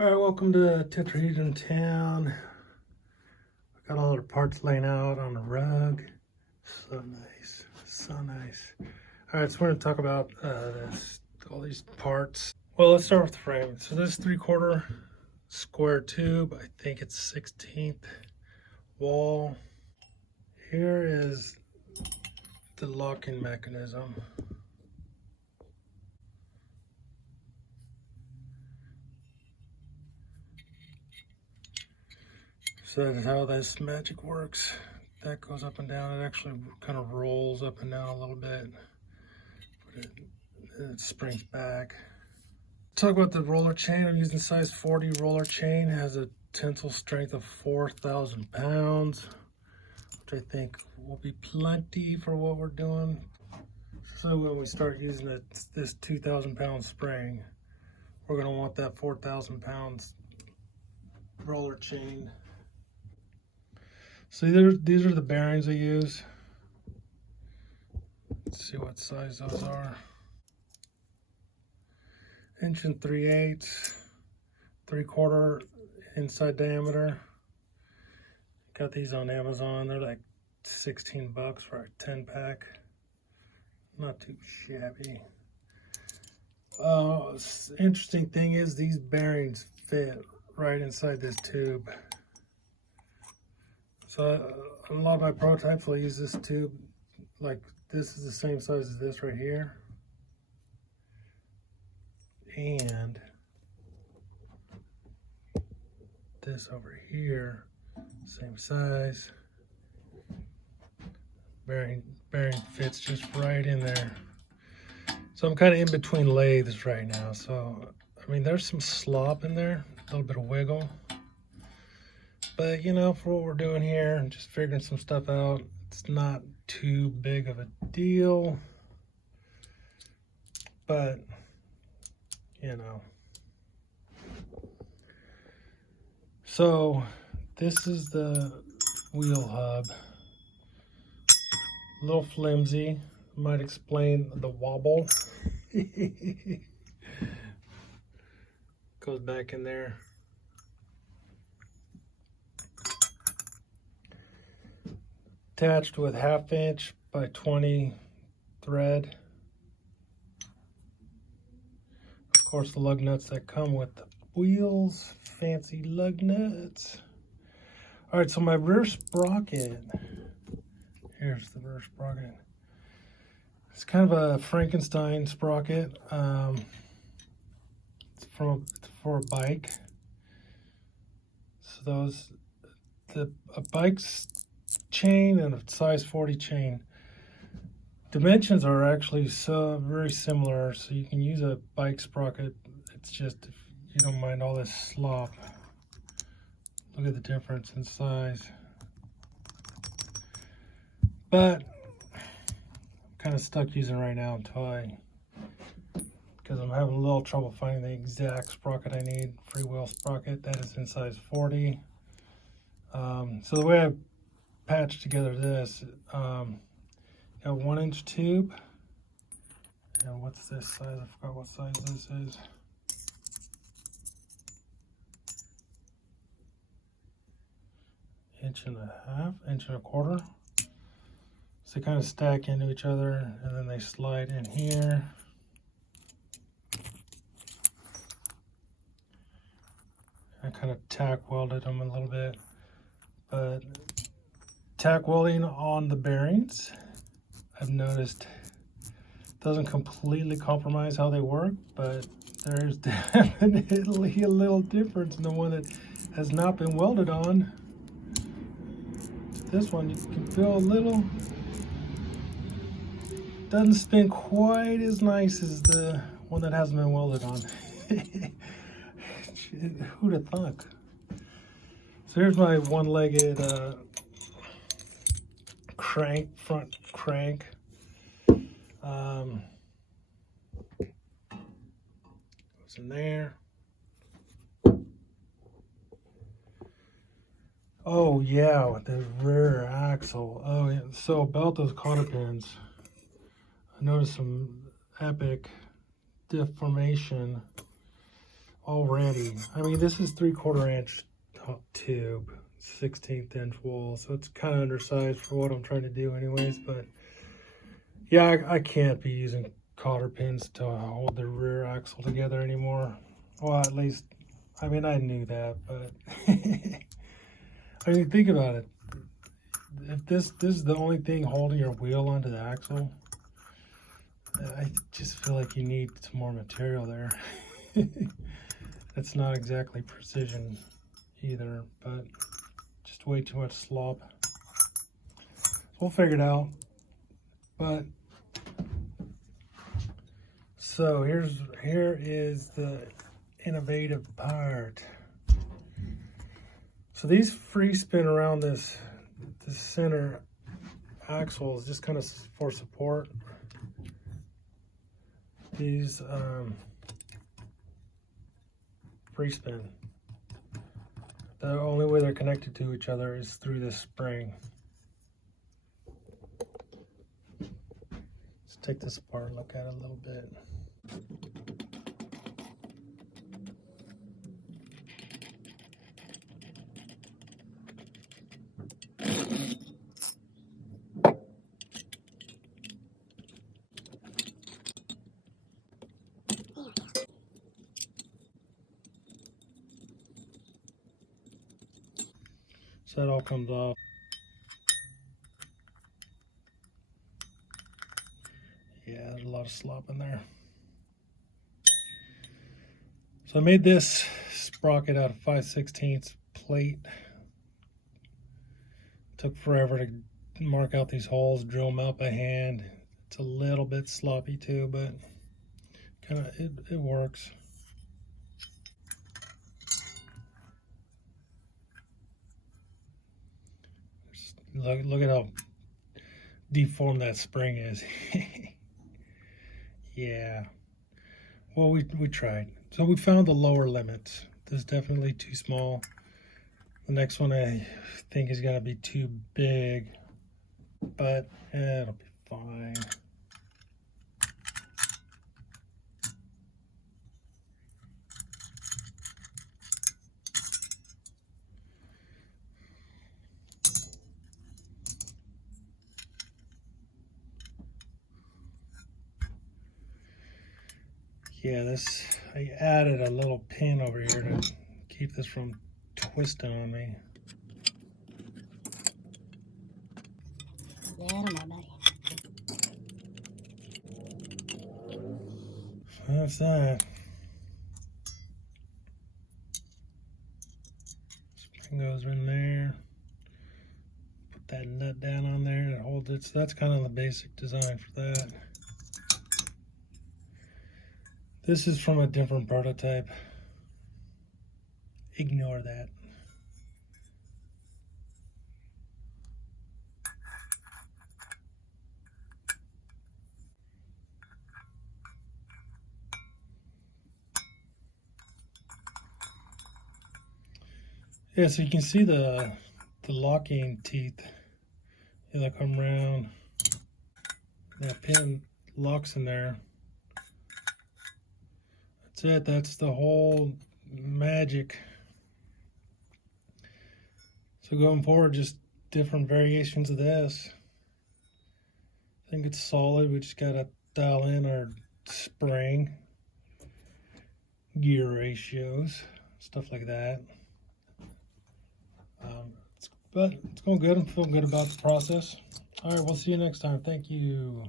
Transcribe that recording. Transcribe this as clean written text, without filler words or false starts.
All right, welcome to Teardown. We got all our parts laying out on the rug. So nice, so nice. All right, so we're gonna talk about all these parts. Well, let's start with the frame. So this 3/4 square tube, I think it's 16th wall. Here is the locking mechanism. So that's how this magic works. That goes up and down. It actually kind of rolls up and down a little bit, but it springs back. Talk about the roller chain. I'm using size 40 roller chain. It has a tensile strength of 4,000 pounds, which I think will be plenty for what we're doing. So when we start using this 2,000 pound spring, we're gonna want that 4,000 pounds roller chain. So these are the bearings I use. Let's see what size those are. 1 3/8, 3/4 inside diameter. Got these on Amazon. They're like 16 bucks for a 10 pack. Not too shabby. Interesting thing is these bearings fit right inside this tube. So a lot of my prototypes will use this tube. Like this is the same size as this right here. And this over here, same size. Bearing fits just right in there. So I'm kind of in between lathes right now. So, I mean, there's some slop in there, a little bit of wiggle. But, you know, for what we're doing here, and just figuring some stuff out, it's not too big of a deal. But, you know. So, this is the wheel hub. A little flimsy, might explain the wobble. Goes back in there. Attached with 1/2 inch by 20 thread. Of course, the lug nuts that come with the wheels, fancy lug nuts. All right, so my rear sprocket. Here's the rear sprocket. It's kind of a Frankenstein sprocket. It's for a bike. So a bike's chain and a size 40 chain. Dimensions are actually so very similar, so you can use a bike sprocket. It's just if you don't mind all this slop. Look at the difference in size. But I'm kind of stuck using it right now because I'm having a little trouble finding the exact sprocket I need. Freewheel sprocket that is in size 40. So the way I patched together this, got 1 inch tube. And what's this size? I forgot what size this is. Inch and a half, 1.25 inches. So they kind of stack into each other and then they slide in here. I kind of tack welded them a little bit, but tack welding on the bearings, I've noticed, doesn't completely compromise how they work, but there's definitely a little difference in the one that has not been welded on. This one, you can feel a little, doesn't spin quite as nice as the one that hasn't been welded on. Who'd have thunk? So here's my one-legged front crank. Goes in there. Oh yeah, with the rear axle. Oh yeah. So about those cotter pins, I noticed some epic deformation already. I mean, this is 3/4 inch tube, 16th inch wool, so it's kind of undersized for what I'm trying to do anyways. But yeah, I can't be using cotter pins to hold the rear axle together anymore. Well, at least, I mean, I knew that, but I mean, think about it. If this is the only thing holding your wheel onto the axle, I just feel like you need some more material there. It's not exactly precision either, but just way too much slop. So we'll figure it out. But so here is the innovative part. So these free spin around this center axle is just kind of for support. These free spin. The only way they're connected to each other is through this spring. Let's take this apart and look at it a little bit. So that all comes off. Yeah, there's a lot of slop in there. So I made this sprocket out of 5/16 plate. Took forever to mark out these holes, drill them out by hand. It's a little bit sloppy too, but kind of it works. Look at how deformed that spring is. Yeah. Well, we tried. So we found the lower limits. This is definitely too small. The next one I think is gonna be too big, but it'll be fine. Yeah, I added a little pin over here to keep this from twisting on me. Little more, buddy. So that's that. Spring goes in there. Put that nut down on there and it holds it. So that's kind of the basic design for that. This is from a different prototype. Ignore that. Yeah, so you can see the locking teeth. They come around. That pin locks in there. That's it. That's the whole magic. So going forward, just different variations of this. I think it's solid. We just gotta dial in our spring, gear ratios, stuff like that. But it's going good. I'm feeling good about the process. All right, we'll see you next time. Thank you.